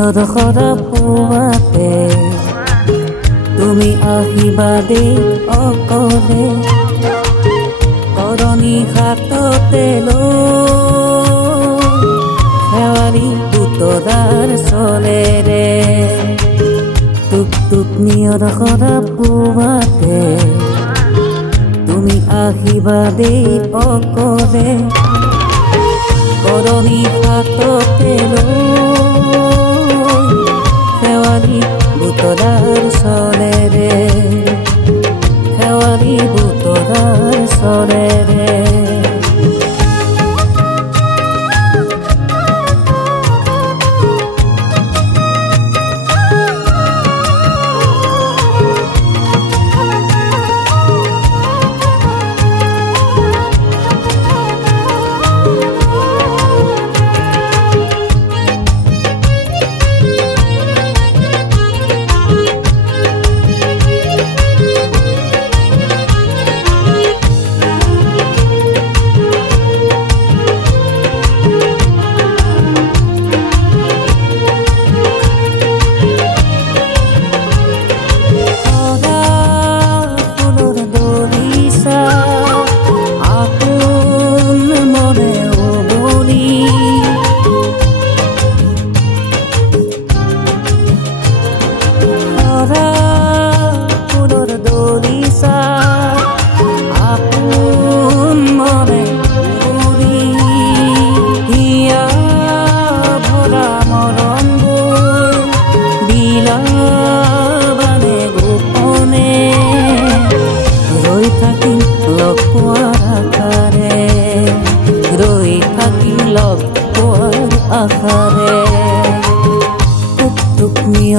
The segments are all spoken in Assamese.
অধখৰা পোৱাতে তুমি আহিবা দেই অকলে কৰণী হাততে লৈ শেৱালি পুতলাৰ চলেৰে টুক অধখৰা পোৱাতে তুমি আহিবা দেই অকলে কৰণী হাততে লৈ শেৱালি পুতলাৰ চলেৰে শেৱালি পুতলাৰ চলেৰে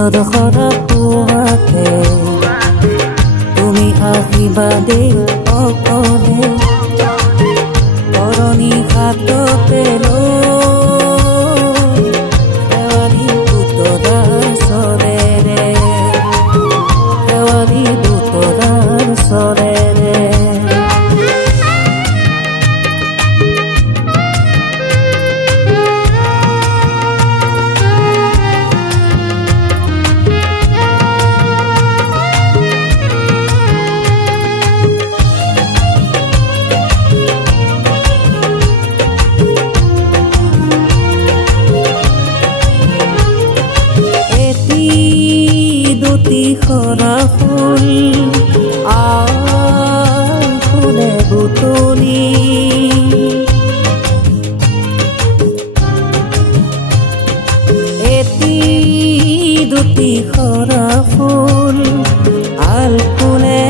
অধখৰা পোৱাতে তুমি আহিবা দেই অকলে কৰণী হাততে লৈ শেৱালি পুতলাৰ চলেৰে শেৱালি পুতলাৰ চলেৰে খৰা ফুল ফুলে বুটলি এটি দুটি খৰা ফুল আল ফুলে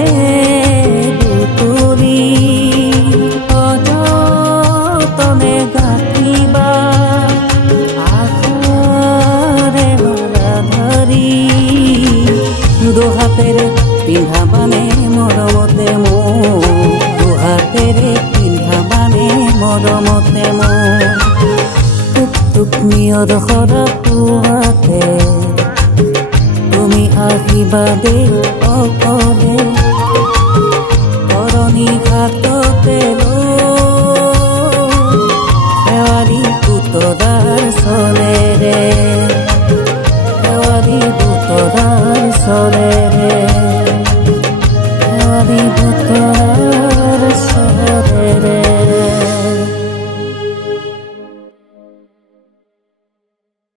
বুটলি অযতনে গাঁঠিবা আশাৰে মালা ধৰি দুহাতেৰে পিন্ধাবানে মৰমতে মোক দুহাতেৰে পিন্ধাবানে মৰমতে মোক তুমি অধখৰা পোৱাতে তুমি আহিবা দেই অকলে কৰণী হাততে লৈ শেৱালি পুতলাৰ চলেৰে শেৱালি পুতলাৰ চলেৰে